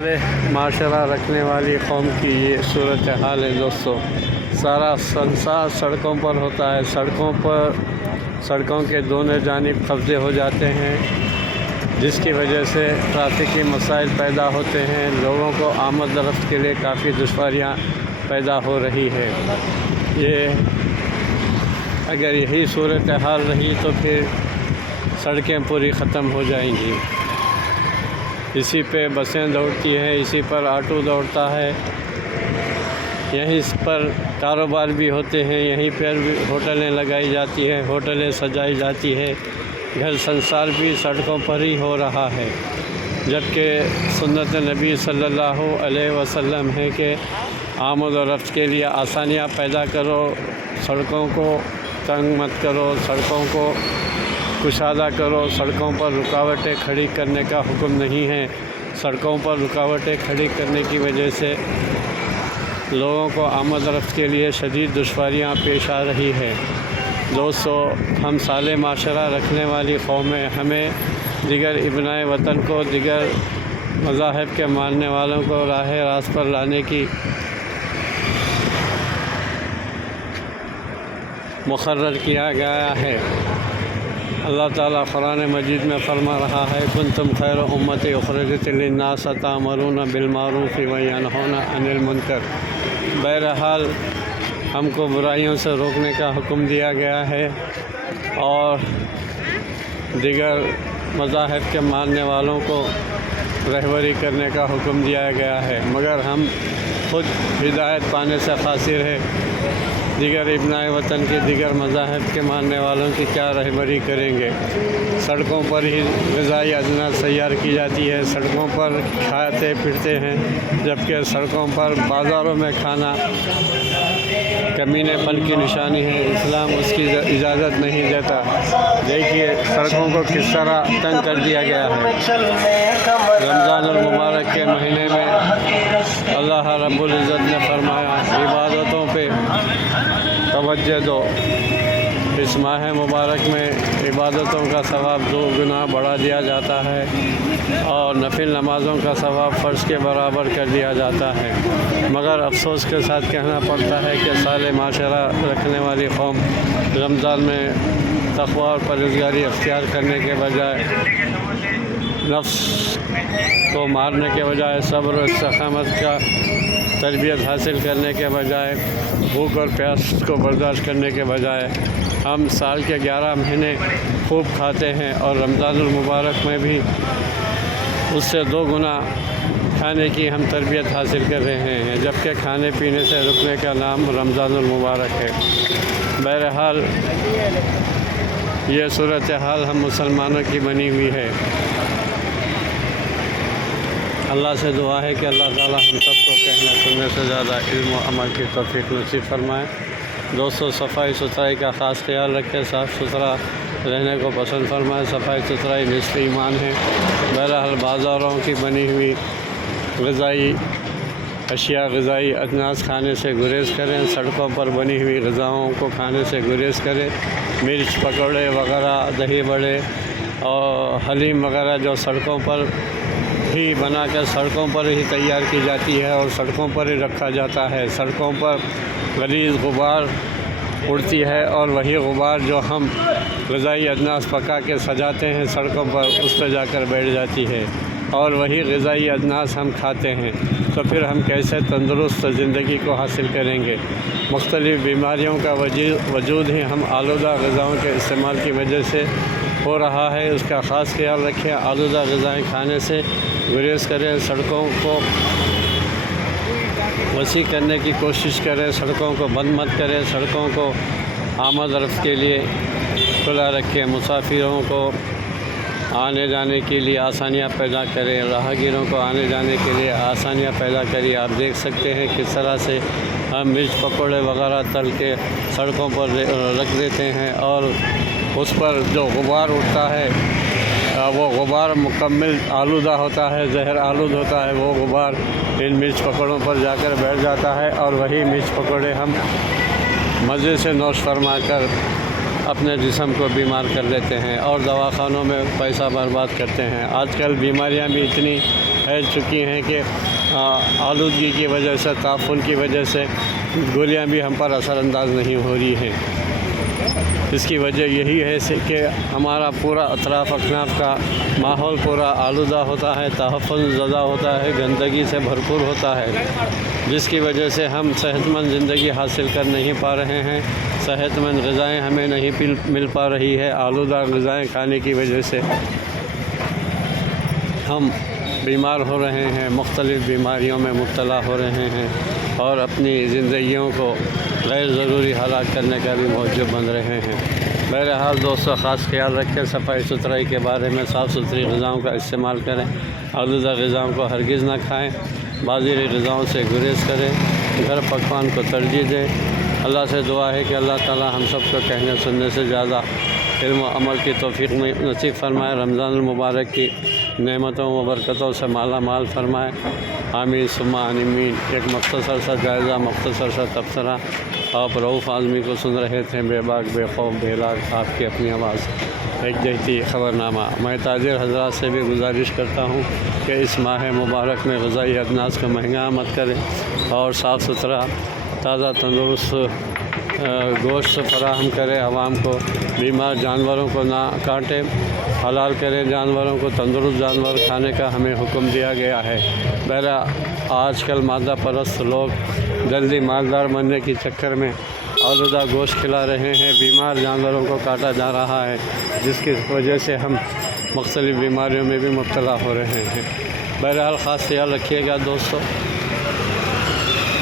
معاشرہ رکھنے والی قوم کی یہ صورتحال ہے دوستو۔ سارا سنسار سڑکوں پر ہوتا ہے، سڑکوں کے دونوں جانب قبضے ہو جاتے ہیں، جس کی وجہ سے ٹریفک مسائل پیدا ہوتے ہیں، لوگوں کو آمد و رفت کے لیے کافی دشواریاں پیدا ہو رہی ہے۔ اگر یہی صورتحال رہی تو پھر سڑکیں پوری ختم ہو جائیں گی۔ اسی پہ بسیں دوڑتی ہیں، اسی پر آٹو دوڑتا ہے، یہیں پر کاروبار بھی ہوتے ہیں، یہیں پر بھی ہوٹلیں لگائی جاتی ہیں، ہوٹلیں سجائی جاتی ہے، گھر سنسار بھی سڑکوں پر ہی ہو رہا ہے۔ جبکہ سنت نبی صلی اللہ علیہ وسلم ہے کہ آمد و رفت کے لیے آسانیاں پیدا کرو، سڑکوں کو تنگ مت کرو، سڑکوں کو کشادہ کرو، سڑکوں پر رکاوٹیں کھڑی کرنے کا حکم نہیں ہے۔ سڑکوں پر رکاوٹیں کھڑی کرنے کی وجہ سے لوگوں کو آمد و رفت کے لیے شدید دشواریاں پیش آ رہی ہے۔ دوستو، ہم صالح معاشرہ رکھنے والی قوم ہیں، ہمیں دیگر ابنائے وطن کو، دیگر مذاہب کے ماننے والوں کو راہ راست پر لانے کی مقرر کیا گیا ہے۔ اللہ تعالیٰ قرآن مجید میں فرما رہا ہے، کنتم خیر امت اخرجت للناس تأمرون بالمعروف وینہون عن المنکر۔ بہرحال ہم کو برائیوں سے روکنے کا حکم دیا گیا ہے اور دیگر مذاہب کے ماننے والوں کو رہبری کرنے کا حکم دیا گیا ہے، مگر ہم خود ہدایت پانے سے قاصر ہے۔ دیگر ابنائے وطن کے دیگر مذاہب کے ماننے والوں کی کیا رہبری کریں گے؟ سڑکوں پر ہی غذائی اجناس تیار کی جاتی ہے، سڑکوں پر کھاتے پھرتے ہیں، جبکہ سڑکوں پر بازاروں میں کھانا کمینے پن کی نشانی ہے۔ اسلام اس کی اجازت نہیں دیتا۔ دیکھیے سڑکوں کو کس طرح تنگ کر دیا گیا ہے۔ رمضان المبارک کے مہینے میں اللہ رب العزت نے فرمایا، عبادتوں پہ توجہ دو۔ اس ماہ مبارک میں عبادتوں کا ثواب 2 گنا بڑھا دیا جاتا ہے اور نفل نمازوں کا ثواب فرض کے برابر کر دیا جاتا ہے، مگر افسوس کے ساتھ کہنا پڑتا ہے کہ صالح معاشرہ رکھنے والی قوم رمضان میں تقوی اور پرہیزگاری اختیار کرنے کے بجائے، نفس کو مارنے کے بجائے، صبر و استقامت کا تربیت حاصل کرنے کے بجائے، بھوک اور پیاس کو برداشت کرنے کے بجائے، ہم سال کے 11 مہینے خوب کھاتے ہیں اور رمضان المبارک میں بھی اس سے 2 گنا کھانے کی ہم تربیت حاصل کر رہے ہیں، جبکہ کھانے پینے سے رکنے کا نام رمضان المبارک ہے۔ بہرحال یہ صورتحال ہم مسلمانوں کی بنی ہوئی ہے۔ اللہ سے دعا ہے کہ اللہ تعالیٰ ہم سب کو کہنے سننے سے زیادہ علم و عمل کی توفیق نصیب فرمائے۔ دوستو، صفائی ستھرائی کا خاص خیال رکھیں، صاف ستھرا رہنے کو پسند فرمائیں۔ صفائی ستھرائی نصف ایمان ہے۔ بہرحال بازاروں کی بنی ہوئی غذائی اشیاء، غذائی اجناس کھانے سے گریز کریں، سڑکوں پر بنی ہوئی غذاؤں کو کھانے سے گریز کریں۔ مرچ پکوڑے وغیرہ، دہی بڑے اور حلیم وغیرہ جو سڑکوں پر ہی بنا کر سڑکوں پر ہی تیار کی جاتی ہے اور سڑکوں پر ہی رکھا جاتا ہے، سڑکوں پر غلیظ غبار اڑتی ہے اور وہی غبار جو ہم غذائی اجناس پکا کے سجاتے ہیں سڑکوں پر، اس پہ جا کر بیٹھ جاتی ہے اور وہی غذائی اجناس ہم کھاتے ہیں، تو پھر ہم کیسے تندرست زندگی کو حاصل کریں گے؟ مختلف بیماریوں کا وجود ہی ہم آلودہ غذاؤں کے استعمال کی وجہ سے ہو رہا ہے۔ اس کا خاص خیال رکھیں، آلودہ غذائیں کھانے سے گریز کریں، سڑکوں کو وسیع کرنے کی کوشش کریں، سڑکوں کو بند مت کریں، سڑکوں کو آمد و رفت کے لیے کھلا رکھیں، مسافروں کو آنے جانے کے لیے آسانیاں پیدا کریں، راہگیروں کو آنے جانے کے لیے آسانیاں پیدا کریے۔ آپ دیکھ سکتے ہیں کس طرح سے ہم مرچ پکوڑے وغیرہ تل کے سڑکوں پر رکھ دیتے ہیں اور اس پر جو غبار اٹھتا ہے وہ غبار مکمل آلودہ ہوتا ہے، زہر آلود ہوتا ہے، وہ غبار ان مرچ پکوڑوں پر جا کر بیٹھ جاتا ہے اور وہی مرچ پکوڑے ہم مزے سے نوش فرما کر اپنے جسم کو بیمار کر لیتے ہیں اور دواخانوں میں پیسہ برباد کرتے ہیں۔ آج کل بیماریاں بھی اتنی پھیل چکی ہیں کہ آلودگی کی وجہ سے، تعفن کی وجہ سے گولیاں بھی ہم پر اثر انداز نہیں ہو رہی ہیں۔ اس کی وجہ یہی ہے کہ ہمارا پورا اطراف اکناف کا ماحول پورا آلودہ ہوتا ہے، تحفظ زدہ ہوتا ہے، گندگی سے بھرپور ہوتا ہے، جس کی وجہ سے ہم صحت مند زندگی حاصل کر نہیں پا رہے ہیں، صحت مند غذائیں ہمیں نہیں مل پا رہی ہے۔ آلودہ غذائیں کھانے کی وجہ سے ہم بیمار ہو رہے ہیں، مختلف بیماریوں میں مبتلا ہو رہے ہیں اور اپنی زندگیوں کو غیر ضروری ہلاک کرنے کا بھی موجب بن رہے ہیں۔ بہرحال دوستو، خاص خیال رکھیں صفائی ستھرائی کے بارے میں، صاف ستھری غذاؤں کا استعمال کریں، آلودہ غذاؤں کو ہرگز نہ کھائیں، بازاری غذاؤں سے گریز کریں، گھر پکوان کو ترجیح دیں۔ اللہ سے دعا ہے کہ اللہ تعالی ہم سب کو کہنے سننے سے زیادہ علم و عمل کی توفیق نصیب فرمائے، رمضان المبارک کی نعمتوں و برکتوں سے مالا مال فرمائے، آمین ثم آمین۔ ایک مختصر سا جائزہ، مختصر سا تبصرہ، آپ رؤوف اعظمی کو سن رہے تھے، بے باک بے خوف بے لاگ، آپ کی اپنی آواز، ایک دیہتی خبرنامہ۔ میں تاجر حضرات سے بھی گزارش کرتا ہوں کہ اس ماہ مبارک میں غذائی اجناس کو مہنگا مت کریں اور صاف ستھرا تازہ تندرست گوشت فراہم کرے عوام کو، بیمار جانوروں کو نہ کاٹیں، حلال کریں جانوروں کو، تندرست جانور کھانے کا ہمیں حکم دیا گیا ہے۔ بہرحال آج کل مادہ پرست لوگ جلدی مالدار بننے کے چکر میں آلودہ گوشت کھلا رہے ہیں، بیمار جانوروں کو کاٹا جا رہا ہے، جس کی وجہ سے ہم مختلف بیماریوں میں بھی مبتلا ہو رہے ہیں۔ بہرحال خاص خیال رکھیے گا دوستو۔